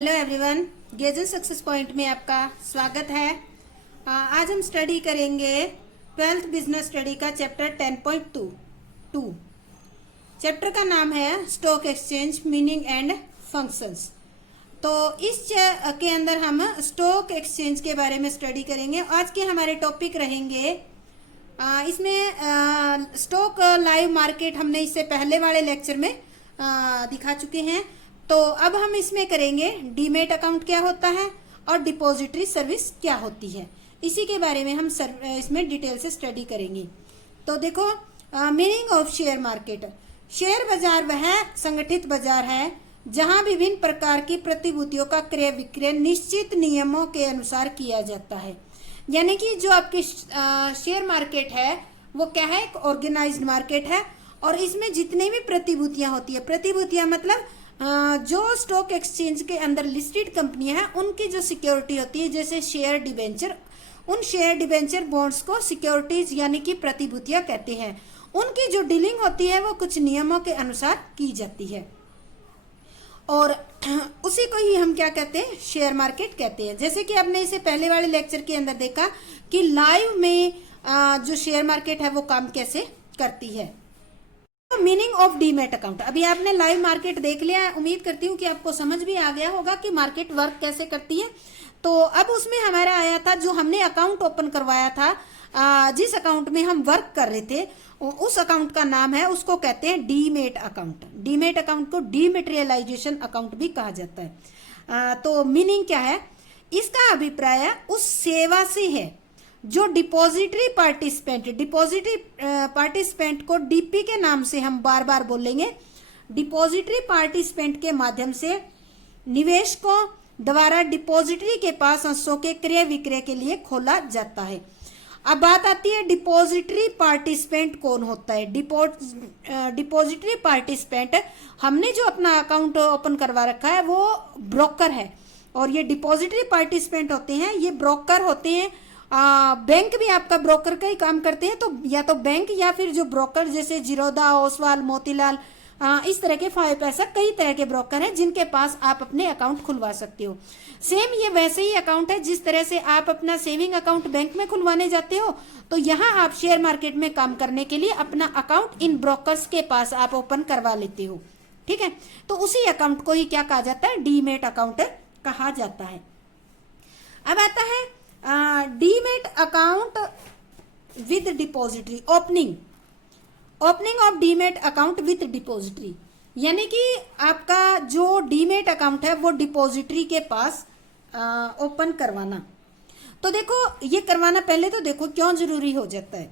Hello everyone, गेजन success point में आपका स्वागत है। आज हम स्टडी करेंगे 12th बिजनेस स्टडी का चैप्टर 10.2। चैप्टर का नाम है stock exchange meaning and functions. तो इस के अंदर हम स्टॉक एक्सचेंज के बारे में स्टडी करेंगे। आज के हमारे टॉपिक रहेंगे इसमें स्टॉक लाइव मार्केट हमने इससे पहले वाले लेक्चर में दिखा चुके हैं। तो अब हम इसमें करेंगे डीमेट अकाउंट क्या होता है और डिपॉजिटरी सर्विस क्या होती है, इसी के बारे में हम इसमें डिटेल से स्टडी करेंगे। तो देखो, meaning of share market. Share बाजार वह संगठित बाजार है जहां विभिन्न प्रकार की प्रतिभूतियों का क्रय विक्रय निश्चित नियमों के अनुसार किया जाता है। यानी कि जो आपकी शेयर मार्केट है वो क्या है, एक ऑर्गेनाइज्ड मार्केट है और इसमें जितनी भी प्रतिभूतियां होती है, प्रतिभूतियां मतलब जो स्टॉक एक्सचेंज के अंदर लिस्टेड कंपनियां हैं उनकी जो सिक्योरिटी होती है, जैसे शेयर डिबेंचर, उन शेयर डिबेंचर बॉन्ड्स को सिक्योरिटीज यानी कि प्रतिभूतियां कहते हैं। उनकी जो डीलिंग होती है वो कुछ नियमों के अनुसार की जाती है और उसी को ही हम क्या कहते हैं, शेयर मार्केट कहते हैं। जैसे कि आपने इसे पहले वाले लेक्चर के अंदर देखा कि लाइव में जो शेयर मार्केट है वो काम कैसे करती है। मीनिंग ऑफ डीमेट अकाउंट, अभी आपने लाइव मार्केट देख लिया है, उम्मीद करती हूँ कि आपको समझ भी आ गया होगा कि मार्केट वर्क कैसे करती है। तो अब उसमें हमारा आया था, जो हमने अकाउंट ओपन करवाया था, जिस अकाउंट में हम वर्क कर रहे थे उस अकाउंट का नाम है, उसको कहते हैं डीमेट अकाउंट। डीमेट अकाउंट को डीमेटेरियलाइजेशन अकाउंट भी कहा जाता है। तो मीनिंग क्या है, इसका अभिप्राय उस सेवा से है जो डिपॉजिटरी पार्टिसिपेंट को डीपी के नाम से हम बार बार बोलेंगे, डिपॉजिटरी पार्टिसिपेंट के माध्यम से निवेशकों द्वारा डिपॉजिटरी के पास अंशों के क्रय विक्रय के लिए खोला जाता है। अब बात आती है डिपॉजिटरी पार्टिसिपेंट कौन होता है। डिपॉजिटरी पार्टिसिपेंट, हमने जो अपना अकाउंट ओपन करवा रखा है वो ब्रोकर है और ये डिपॉजिटरी पार्टिसिपेंट होते हैं, ये ब्रोकर होते हैं। बैंक भी आपका ब्रोकर का ही काम करते हैं, तो या तो बैंक या फिर जो ब्रोकर जैसे जिरोदा, ओसवाल, मोतीलाल, इस तरह के 5 पैसा, कई तरह के ब्रोकर हैं जिनके पास आप अपने अकाउंट खुलवा सकते हो। सेम ये वैसे ही अकाउंट है जिस तरह से आप अपना सेविंग अकाउंट बैंक में खुलवाने जाते हो, तो यहाँ आप शेयर मार्केट में काम करने के लिए अपना अकाउंट इन ब्रोकर्स के पास आप ओपन करवा लेते हो। ठीक है, तो उसी अकाउंट को ही क्या कहा जाता है, डीमेट अकाउंट कहा जाता है। अब आता है demat account with depository. Opening of demat account with depository, यानी कि आपका जो डीमेट अकाउंट है वो डिपॉजिटरी के पास ओपन करवाना। तो देखो, ये करवाना पहले तो देखो क्यों जरूरी हो जाता है,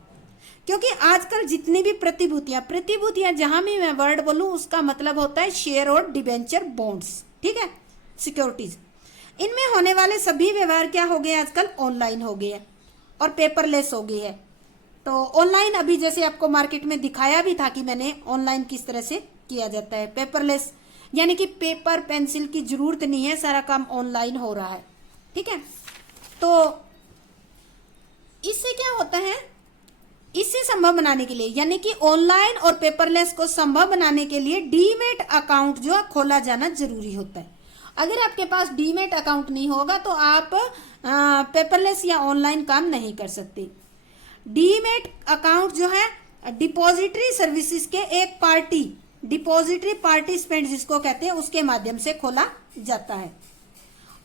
क्योंकि आजकल जितनी भी प्रतिभूतियां जहां भी मैं वर्ड बोलूं उसका मतलब होता है शेयर और डिबेंचर बॉन्ड्स, ठीक है, सिक्योरिटीज। इनमें होने वाले सभी व्यवहार क्या हो गए, आजकल ऑनलाइन हो गए और पेपरलेस हो गए है। तो ऑनलाइन, अभी जैसे आपको मार्केट में दिखाया भी था कि मैंने ऑनलाइन किस तरह से किया जाता है, पेपरलेस, यानी कि पेपर पेंसिल की जरूरत नहीं है, सारा काम ऑनलाइन हो रहा है। ठीक है, तो इससे क्या होता है, इसे संभव बनाने के लिए, यानी कि ऑनलाइन और पेपरलेस को संभव बनाने के लिए डीमेट अकाउंट जो खोला जाना जरूरी होता है। अगर आपके पास डीमेट अकाउंट नहीं होगा तो आप पेपरलेस या ऑनलाइन काम नहीं कर सकते। डीमेट अकाउंट जो है डिपॉजिटरी सर्विसेज के एक पार्टी, डिपॉजिटरी पार्टिसिपेंट जिसको कहते हैं, उसके माध्यम से खोला जाता है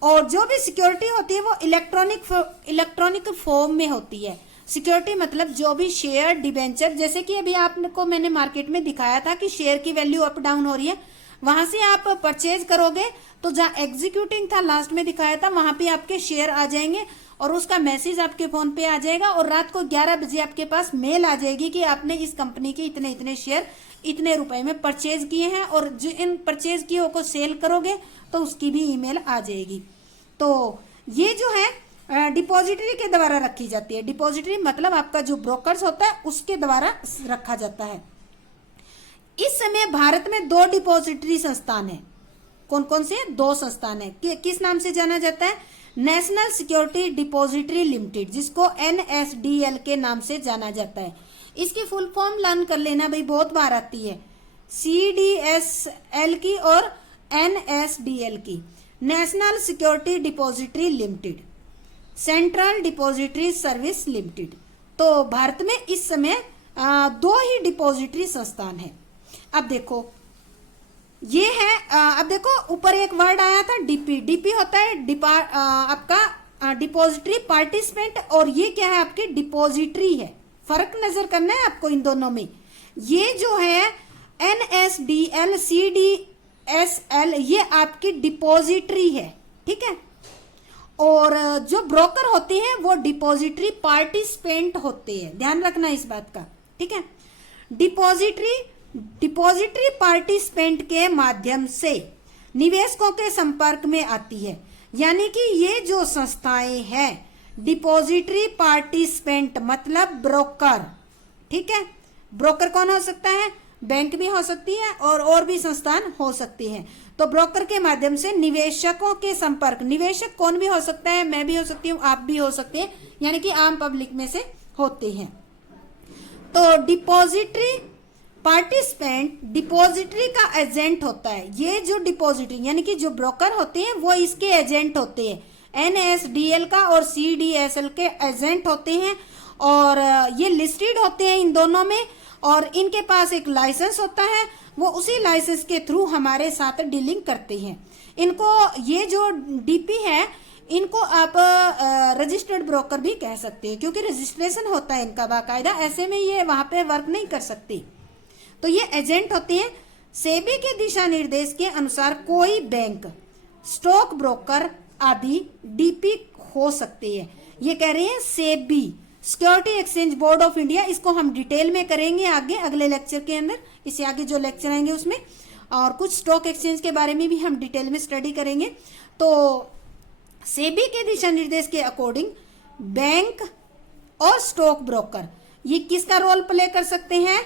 और जो भी सिक्योरिटी होती है वो इलेक्ट्रॉनिक फॉर्म में होती है। सिक्योरिटी मतलब जो भी शेयर डिबेंचर, जैसे कि अभी आपको मैंने मार्केट में दिखाया था कि शेयर की वैल्यू अप डाउन हो रही है, वहां से आप परचेज करोगे तो जहाँ एग्जीक्यूटिंग था लास्ट में दिखाया था वहां पे आपके शेयर आ जाएंगे और उसका मैसेज आपके फोन पे आ जाएगा और रात को 11 बजे आपके पास मेल आ जाएगी कि आपने इस कंपनी के इतने इतने शेयर इतने रुपए में परचेज किए हैं और जो इन परचेज किए को सेल करोगे तो उसकी भी ईमेल आ जाएगी। तो ये जो है डिपॉजिटरी के द्वारा रखी जाती है। डिपॉजिटरी मतलब आपका जो ब्रोकर्स होता है उसके द्वारा रखा जाता है। इस समय भारत में 2 डिपॉजिटरी संस्थान है। कौन कौन से? 2 संस्थान है। किस नाम से जाना जाता है? नेशनल सिक्योरिटी डिपॉजिटरी लिमिटेड, जिसको NSDL के नाम से जाना जाता है। इसकी फुल फॉर्म लर्न कर लेना भाई, बहुत बार आती है, CDSL की और NSDL की। National security depository limited, central depository service limited. तो भारत में इस समय दो ही डिपॉजिटरी संस्थान है। अब देखो ये है, अब देखो ऊपर एक वर्ड आया था डीपी। डीपी होता है आपका डिपॉजिटरी पार्टिसिपेंट, और ये क्या है आपकी डिपॉजिटरी है। फर्क नजर करना है आपको इन दोनों में। ये जो है NSDL CDSL ये आपकी डिपॉजिटरी है, ठीक है। और जो ब्रोकर होते हैं वो डिपॉजिटरी पार्टिसिपेंट होते हैं, ध्यान रखना इस बात का, ठीक है। डिपॉजिटरी पार्टिसिपेंट के माध्यम से निवेशकों के संपर्क में आती है, यानी कि ये जो संस्थाएं हैं डिपॉजिटरी पार्टिसिपेंट मतलब ब्रोकर, ठीक है। ब्रोकर कौन हो सकता है? बैंक भी हो सकती है और भी संस्थान हो सकती हैं। तो ब्रोकर के माध्यम से निवेशकों के संपर्क, निवेशक कौन भी हो सकता है, मैं भी हो सकती हूँ, आप भी हो सकते हैं, यानी कि आम पब्लिक में से होते हैं। तो डिपॉजिटरी पार्टिसिपेंट डिपॉजिटरी का एजेंट होता है। ये जो डिपॉजिटरी यानी कि जो ब्रोकर होते हैं वो इसके एजेंट होते हैं, NSDL का और CDSL के एजेंट होते हैं, और ये लिस्टेड होते हैं इन दोनों में, और इनके पास एक लाइसेंस होता है, वो उसी लाइसेंस के थ्रू हमारे साथ डीलिंग करते हैं। इनको ये जो डीपी है इनको आप रजिस्टर्ड ब्रोकर भी कह सकते हैं, क्योंकि रजिस्ट्रेशन होता है इनका बाकायदा, ऐसे में ये वहां पे वर्क नहीं कर सकती। तो ये एजेंट होते हैं। सेबी के दिशा निर्देश के अनुसार कोई बैंक, स्टॉक ब्रोकर आदि डीपी हो सकते हैं। ये कह रहे हैं SEBI, security exchange board of India. इसको हम डिटेल में करेंगे आगे अगले लेक्चर के अंदर, इससे आगे जो लेक्चर आएंगे उसमें, और कुछ स्टॉक एक्सचेंज के बारे में भी हम डिटेल में स्टडी करेंगे। तो सेबी के दिशा निर्देश के अकॉर्डिंग बैंक और स्टॉक ब्रोकर ये किसका रोल प्ले कर सकते हैं?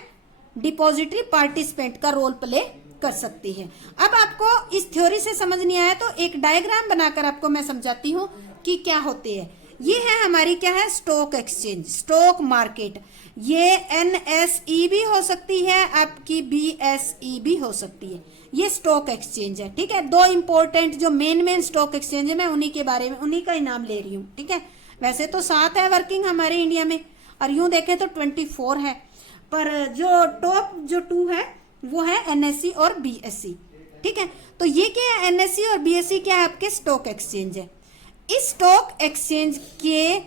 डिपॉजिटरी पार्टिसिपेंट का रोल प्ले कर सकती है। अब आपको इस थ्योरी से समझ नहीं आया तो एक डायग्राम बनाकर आपको मैं समझाती हूँ कि क्या होते हैं। ये है हमारी क्या है? Stock exchange, stock market. ये NSE भी हो सकती है, आपकी BSE भी हो सकती है। ये स्टॉक एक्सचेंज है, ठीक है। दो इंपॉर्टेंट जो मेन स्टॉक एक्सचेंज है, मैं उन्हीं के बारे में, उन्हीं का ही नाम ले रही हूँ, ठीक है। वैसे तो 7 है वर्किंग हमारे इंडिया में, और यूं देखें तो 24 है, पर जो टॉप जो 2 है वो है NSE और BSE, ठीक है। तो ये क्या है? NSE और BSE क्या है? आपके स्टॉक एक्सचेंज है। इस स्टॉक एक्सचेंज के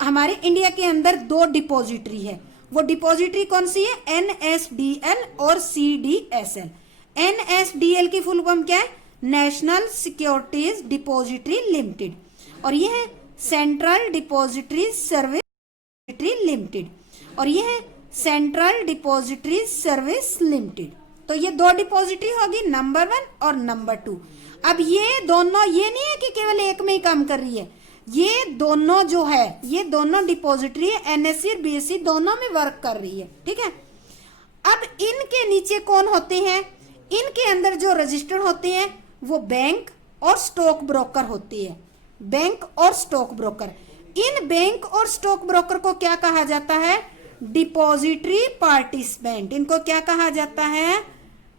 हमारे इंडिया के अंदर 2 डिपॉजिटरी है। वो डिपॉजिटरी कौन सी है? NSDL और CDSL। NSDL की फुल फॉर्म क्या है? नेशनल सिक्योरिटीज डिपॉजिटरी लिमिटेड, और ये है सेंट्रल डिपॉजिटरी सर्विस लिमिटेड, और ये है सेंट्रल डिपॉजिटरी सर्विस लिमिटेड। तो ये 2 डिपॉजिटरी होगी, नंबर 1 और नंबर 2। अब ये दोनों, ये नहीं है कि केवल एक में ही काम कर रही है, ये दोनों जो है, ये दोनों डिपॉजिटरी NSE और BSE दोनों में वर्क कर रही है, ठीक है। अब इनके नीचे कौन होते हैं? इनके अंदर जो रजिस्टर्ड होते हैं वो बैंक और स्टॉक ब्रोकर होते हैं। बैंक और स्टॉक ब्रोकर, इन बैंक और स्टॉक ब्रोकर को क्या कहा जाता है? Depository participant. इनको क्या कहा जाता है?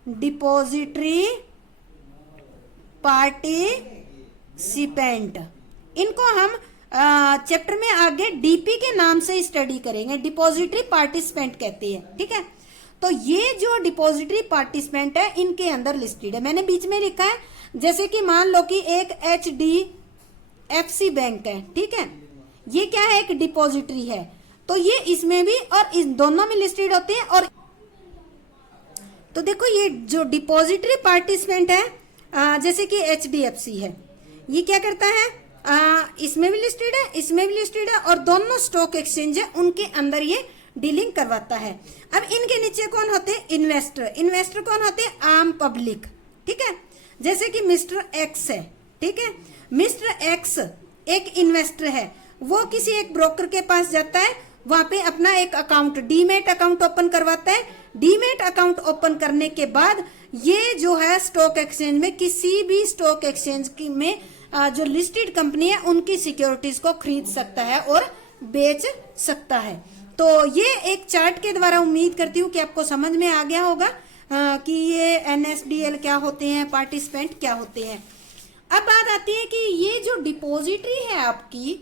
Depository participant. इनको हम चैप्टर में आगे डीपी के नाम से स्टडी करेंगे, डिपॉजिटरी पार्टिसिपेंट कहते हैं, ठीक है। तो ये जो डिपॉजिटरी पार्टिसिपेंट है इनके अंदर लिस्टेड है। मैंने बीच में लिखा है, जैसे कि मान लो कि एक HDFC बैंक है, ठीक है, ये क्या है? एक डिपॉजिटरी है, तो ये इसमें भी और इस दोनों में लिस्टेड होते हैं। और तो देखो ये जो डिपॉजिटरी पार्टिसिपेंट है, जैसे कि HDFC है, ये क्या करता है? इसमें भी लिस्टेड है, इसमें भी लिस्टेड है, और दोनों स्टॉक एक्सचेंज है उनके अंदर ये डीलिंग करवाता है। अब इनके नीचे कौन होते हैं? इन्वेस्टर। इन्वेस्टर कौन होते हैं? आम पब्लिक, ठीक है। जैसे कि मिस्टर X है, ठीक है। मिस्टर X एक इन्वेस्टर है, वो किसी एक ब्रोकर के पास जाता है, वहां पे अपना एक अकाउंट, डीमेट अकाउंट ओपन करवाता है। डीमेट अकाउंट ओपन करने के बाद ये जो है स्टॉक एक्सचेंज में, किसी भी स्टॉक एक्सचेंज में जो लिस्टेड कंपनी है उनकी सिक्योरिटीज को खरीद सकता है और बेच सकता है। तो ये एक चार्ट के द्वारा उम्मीद करती हूँ कि आपको समझ में आ गया होगा कि ये NSDL क्या होते हैं, पार्टिसिपेंट क्या होते हैं। अब बात आती है कि ये जो डिपॉजिटरी है आपकी,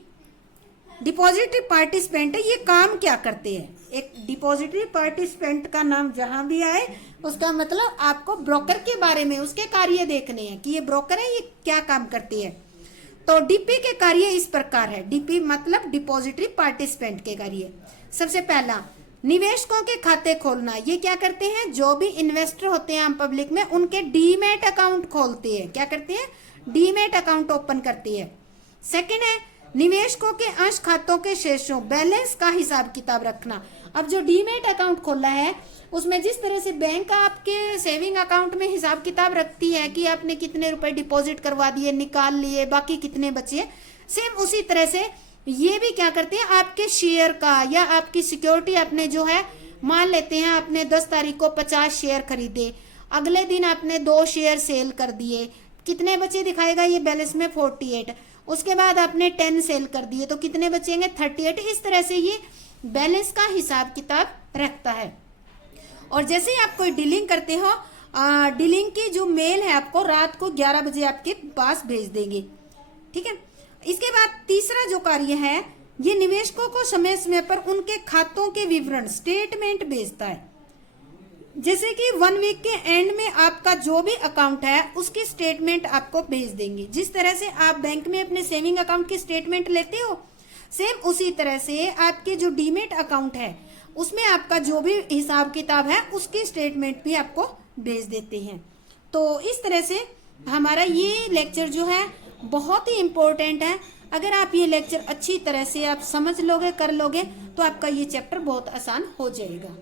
डिपॉजिटरी पार्टिसिपेंट है, ये काम क्या करते हैं। एक डिपॉजिटरी पार्टिसिपेंट का नाम जहां भी आए उसका मतलब आपको ब्रोकर के बारे में उसके कार्य देखने हैं कि ये ब्रोकर है, ये क्या काम करती है। तो डीपी के कार्य इस प्रकार है। डीपी मतलब डिपॉजिटरी पार्टिसिपेंट के कार्य। सबसे पहला, निवेशकों के खाते खोलना। ये क्या करते हैं, जो भी इन्वेस्टर होते हैं आम पब्लिक में उनके डीमैट अकाउंट खोलते हैं। क्या करते हैं, डीमैट अकाउंट ओपन करती है। सेकंड है, निवेशकों के अंश खातों के शेषों बैलेंस का हिसाब किताब रखना। अब जो डीमैट अकाउंट खोला है उसमें जिस तरह से बैंक आपके सेविंग अकाउंट में हिसाब किताब रखती है कि आपने कितने रुपए डिपॉजिट करवा दिए, निकाल लिए, बाकी कितने बचे, सेम उसी तरह से ये भी क्या करते हैं, आपके शेयर का या आपकी सिक्योरिटी आपने जो है, मान लेते हैं आपने 10 तारीख को 50 शेयर खरीदे, अगले दिन आपने 2 शेयर सेल कर दिए, कितने बचे दिखाएगा ये बैलेंस में 48। उसके बाद आपने 10 सेल कर दिए तो कितने बचेंगे 38। इस तरह से ये बैलेंस का हिसाब किताब रखता है। और जैसे ही आप कोई डीलिंग करते हो, डीलिंग की जो मेल है आपको रात को 11 बजे आपके पास भेज देंगे। ठीक है। इसके बाद तीसरा जो कार्य है, ये निवेशकों को समय समय पर उनके खातों के विवरण स्टेटमेंट भेजता है। जैसे कि 1 वीक के एंड में आपका जो भी अकाउंट है उसकी स्टेटमेंट आपको भेज देंगे। जिस तरह से आप बैंक में अपने सेविंग अकाउंट की स्टेटमेंट लेते हो, सेम उसी तरह से आपके जो डीमेट अकाउंट है उसमें आपका जो भी हिसाब किताब है उसकी स्टेटमेंट भी आपको भेज देते हैं। तो इस तरह से हमारा ये लेक्चर जो है बहुत ही इम्पोर्टेंट है। अगर आप ये लेक्चर अच्छी तरह से आप समझ लोगे, कर लोगे, तो आपका ये चैप्टर बहुत आसान हो जाएगा।